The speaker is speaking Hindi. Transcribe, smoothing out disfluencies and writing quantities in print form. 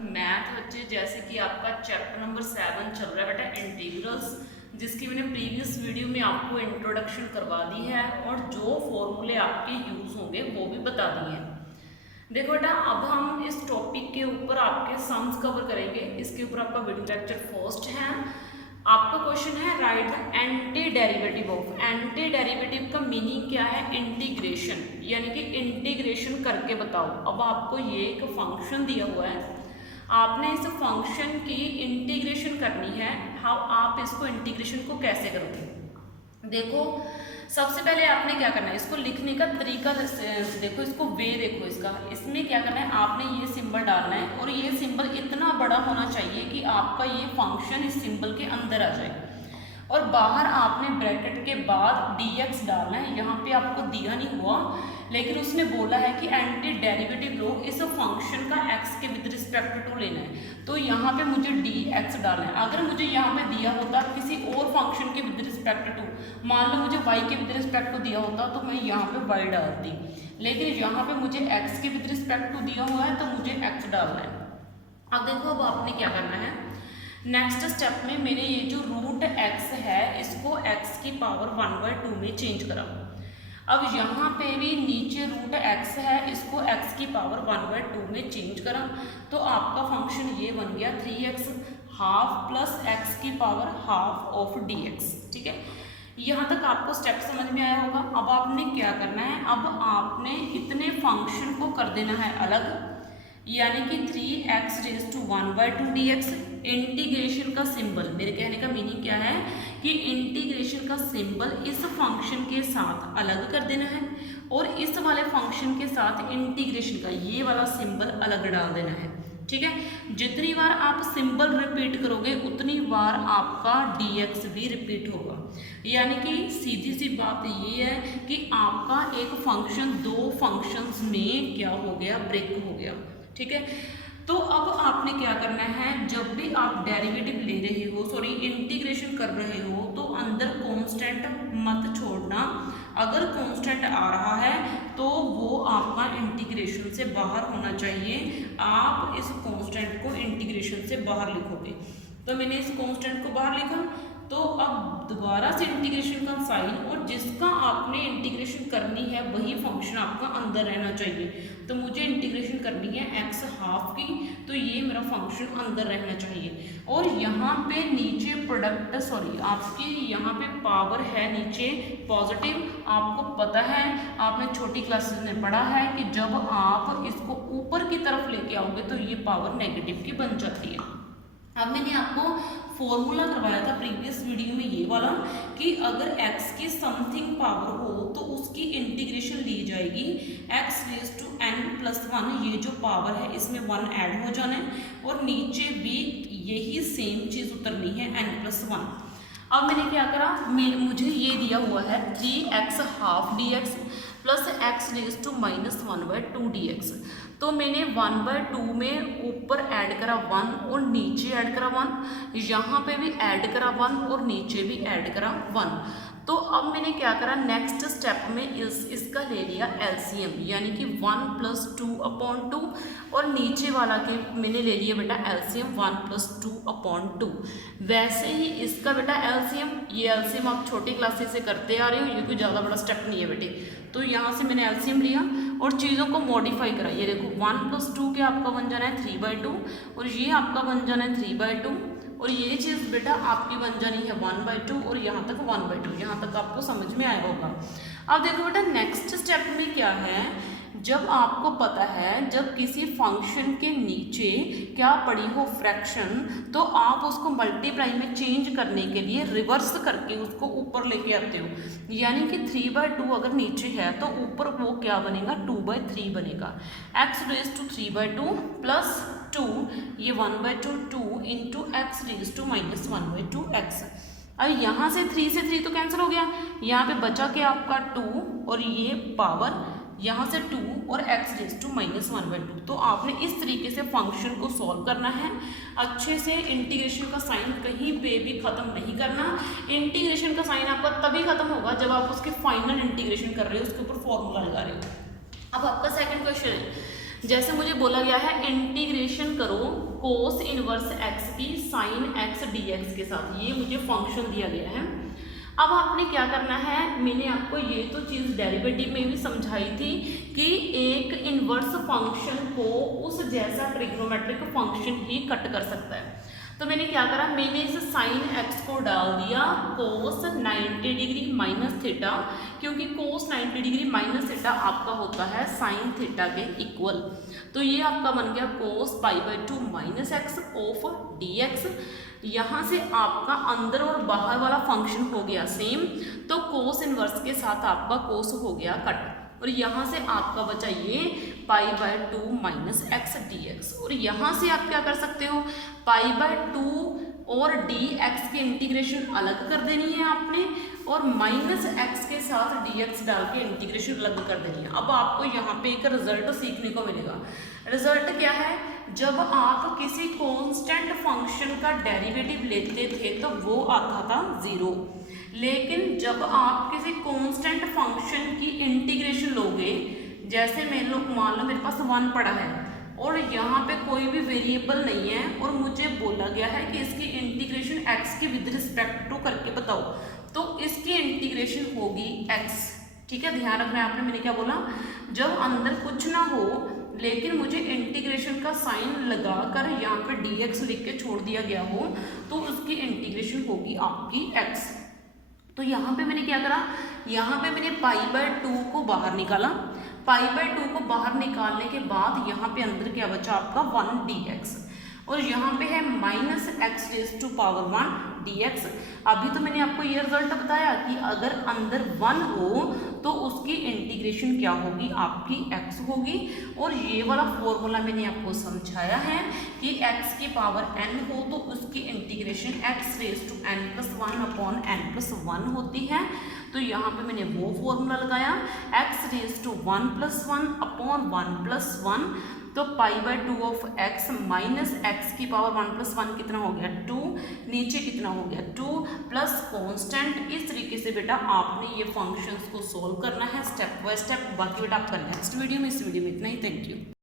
मैथ बच्चे जैसे कि आपका चैप्टर नंबर 7 चल रहा है बेटा इंटीग्रल्स, जिसकी मैंने प्रीवियस वीडियो में आपको इंट्रोडक्शन करवा दी है और जो फॉर्मूले आपके यूज़ होंगे वो भी बता दिए हैं। देखो बेटा, अब हम इस टॉपिक के ऊपर आपके सम्स कवर करेंगे। इसके ऊपर आपका वीडियो लेक्चर फर्स्ट है। आपका क्वेश्चन है right the anti derivative of. Anti derivative का मीनिंग क्या है? इंटीग्रेशन, यानी कि इंटीग्रेशन करके बताओ। अब आपको ये एक फंक्शन दिया हुआ है, आपने इस फंक्शन की इंटीग्रेशन करनी है। हाउ, आप इसको इंटीग्रेशन को कैसे करोगे? देखो, सबसे पहले आपने क्या करना है, इसको लिखने का तरीका देखो, इसको वे देखो इसका। इसमें क्या करना है, आपने ये सिंबल डालना है और ये सिंबल इतना बड़ा होना चाहिए कि आपका ये फंक्शन इस सिंबल के अंदर आ जाए, और बाहर आपने ब्रैकेट के बाद dx डालना है। यहाँ पे आपको दिया नहीं हुआ, लेकिन उसने बोला है कि एंटी डेरिवेटिव लो इस फंक्शन का x के विद रिस्पेक्ट टू लेना है, तो यहाँ पे मुझे dx डालना है। अगर मुझे यहाँ पे दिया होता किसी और फंक्शन के विद रिस्पेक्ट टू, मान लो मुझे y के विद रिस्पेक्ट टू दिया होता तो मैं यहाँ पे y डालती, लेकिन यहाँ पे मुझे x के विद रिस्पेक्ट टू दिया हुआ है तो मुझे x डालना है। अब देखो, अब आपने क्या करना है, नेक्स्ट स्टेप में मैंने ये जो रूट x है इसको x की पावर 1/2 में चेंज करा। अब यहाँ पे भी नीचे रूट x है, इसको x की पावर 1/2 में चेंज करा, तो आपका फंक्शन ये बन गया 3x हाफ प्लस x की पावर हाफ ऑफ dx। ठीक है, यहाँ तक आपको स्टेप समझ में आया होगा। अब आपने क्या करना है, अब आपने इतने फंक्शन को कर देना है अलग, यानी कि 3x⁻1/2 dx। इंटीग्रेशन का सिंबल, मेरे कहने का मीनिंग क्या है कि इंटीग्रेशन का सिंबल इस फंक्शन के साथ अलग कर देना है और इस वाले फंक्शन के साथ इंटीग्रेशन का ये वाला सिंबल अलग डाल देना है। ठीक है, जितनी बार आप सिंबल रिपीट करोगे उतनी बार आपका dx भी रिपीट होगा। यानी कि सीधी सी बात ये है कि आपका एक फंक्शन दो फंक्शंस में क्या हो गया, ब्रेक हो गया। ठीक है, तो अब आपने क्या करना है, जब भी आप डेरिवेटिव ले रहे हो, सॉरी इंटीग्रेशन कर रहे हो, तो अंदर कांस्टेंट मत छोड़ना। अगर कांस्टेंट आ रहा है तो वो आपका इंटीग्रेशन से बाहर होना चाहिए। आप इस कांस्टेंट को इंटीग्रेशन से बाहर लिखोगे, तो मैंने इस कांस्टेंट को बाहर लिखा, तो अब दोबारा से इंटीग्रेशन का साइन, और जिसका आपने इंटीग्रेशन करनी है वही फंक्शन आपका अंदर रहना चाहिए। तो मुझे इंटीग्रेशन करनी है x हाफ की, तो ये मेरा फंक्शन अंदर रहना चाहिए। और यहाँ पे नीचे प्रोडक्ट, सॉरी आपकी यहाँ पे पावर है नीचे पॉजिटिव। आपको पता है, आपने छोटी क्लासेस में पढ़ा है कि जब आप इसको ऊपर की तरफ लेके आओगे तो ये पावर नेगेटिव की बन जाती है। अब मैंने आपको फॉर्मूला करवाया था प्रीवियस वीडियो में ये वाला कि अगर x की समथिंग पावर हो तो उसकी इंटीग्रेशन ली जाएगी x⁻n+1। ये जो पावर है इसमें 1 ऐड हो जाना है और नीचे भी यही सेम चीज़ उतरनी है n+1। अब मैंने क्या करा, मुझे ये दिया हुआ है 3x half dx plus x⁻1/2 dx, तो मैंने 1/2 में ऊपर ऐड करा 1 और नीचे ऐड करा 1, यहाँ पे भी ऐड करा 1 और नीचे भी ऐड करा 1। तो अब मैंने क्या करा, नेक्स्ट स्टेप में इसका ले लिया एलसीएम, यानी कि 1 + 2/2, और नीचे वाला के मैंने ले लिया बेटा एलसीएम 1 + 2/2। वैसे ही इसका बेटा एलसीएम, ये एलसीएम आप छोटी क्लासेस से करते आ रहे हो, ये कोई ज़्यादा बड़ा स्टेप नहीं है बेटे। तो यहाँ से मैंने एलसीएम लिया और चीज़ों को मॉडिफाई करा। ये देखो 1 + 2 के आपका बन जाना है 3/2 और ये आपका बन जाना है 3/2, और ये चीज़ बेटा आपकी बन जानी है 1/2 और यहाँ तक 1/2। यहाँ तक आपको समझ में आया होगा। अब देखो बेटा, नेक्स्ट स्टेप में क्या है, जब आपको पता है जब किसी फंक्शन के नीचे क्या पड़ी हो फ्रैक्शन, तो आप उसको मल्टीप्लाई में चेंज करने के लिए रिवर्स करके उसको ऊपर लेके आते हो। यानी कि 3/2 अगर नीचे है तो ऊपर वो क्या बनेगा, 2/3 बनेगा। x⁻³ प्लस 2, ये 1/2 इंटू x⁻⁻1/2x। अब यहाँ से 3 से 3 तो कैंसिल हो गया, यहाँ पे बचा के आपका 2 और ये पावर यहाँ से 2 और x⁻1/2। तो आपने इस तरीके से फंक्शन को सॉल्व करना है अच्छे से। इंटीग्रेशन का साइन कहीं पे भी ख़त्म नहीं करना। इंटीग्रेशन का साइन आपका तभी ख़त्म होगा जब आप उसके फाइनल इंटीग्रेशन कर रहे हो, उसके ऊपर फॉर्मूला लगा रहे हो। अब आपका सेकंड क्वेश्चन है, जैसे मुझे बोला गया है इंटीग्रेशन करो कोस इनवर्स एक्स की साइन एक्स dx के साथ, ये मुझे फंक्शन दिया गया है। अब आपने क्या करना है, मैंने आपको ये तो चीज़ डेरिवेटिव में भी समझाई थी कि एक इनवर्स फंक्शन को उस जैसा ट्रिग्नोमेट्रिक फंक्शन ही कट कर सकता है। तो मैंने क्या करा, मैंने इस साइन एक्स को डाल दिया कोस 90 डिग्री माइनस थीटा, क्योंकि कोस 90 डिग्री माइनस थीटा आपका होता है साइन थीटा के इक्वल। तो ये आपका बन गया कोस π/2 माइनस एक्स ऑफ dx। यहाँ से आपका अंदर और बाहर वाला फंक्शन हो गया सेम, तो कोस इनवर्स के साथ आपका कोस हो गया कट, और यहाँ से आपका बचा ये π/2 माइनस एक्स dx। और यहाँ से आप क्या कर सकते हो, π/2 और dx की इंटीग्रेशन अलग कर देनी है आपने, और माइनस एक्स के साथ dx डाल के इंटीग्रेशन अलग कर देनी है। अब आपको यहाँ पे एक रिजल्ट सीखने को मिलेगा। रिजल्ट क्या है, जब आप किसी कांस्टेंट फंक्शन का डेरिवेटिव लेते थे तो वो आता था 0, लेकिन जब आप किसी कांस्टेंट फंक्शन की इंटीग्रेशन लोगे, जैसे मान लो मेरे पास 1 पड़ा है और यहाँ पे कोई भी वेरिएबल नहीं है और मुझे बोला गया है कि इसकी इंटीग्रेशन x की विद रिस्पेक्ट टू करके बताओ, तो इसकी इंटीग्रेशन होगी x। ठीक है, ध्यान रखना है आपने, मैंने क्या बोला, जब अंदर कुछ ना हो लेकिन मुझे इंटीग्रेशन का साइन लगाकर यहाँ पे dx लिख के छोड़ दिया गया हो, तो उसकी इंटीग्रेशन होगी आपकी x। तो यहाँ पे मैंने क्या करा, यहाँ पे मैंने π/2 को बाहर निकाला, π/2 को बाहर निकालने के बाद यहाँ पे अंदर क्या बचा आपका 1 dx, और यहाँ पे है माइनस x⁻1 dx। अभी तो मैंने आपको ये रिजल्ट बताया कि अगर अंदर 1 हो तो उसकी इंटीग्रेशन क्या होगी, आपकी x होगी। और ये वाला फॉर्मूला मैंने आपको समझाया है कि x की पावर n हो तो उसकी इंटीग्रेशन x⁻n+1/n+1 होती है। तो यहाँ पे मैंने वो फॉर्मूला लगाया x⁻1+1/1+1, तो π/2 ऑफ x माइनस एक्स की पावर 1+1 कितना हो गया 2, नीचे कितना हो गया 2 प्लस कांस्टेंट। इस तरीके से बेटा आपने ये फंक्शंस को सोल्व करना है स्टेप बाय स्टेप। बाकी बेटा आपका नेक्स्ट वीडियो में, इस वीडियो में इतना ही। Thank you.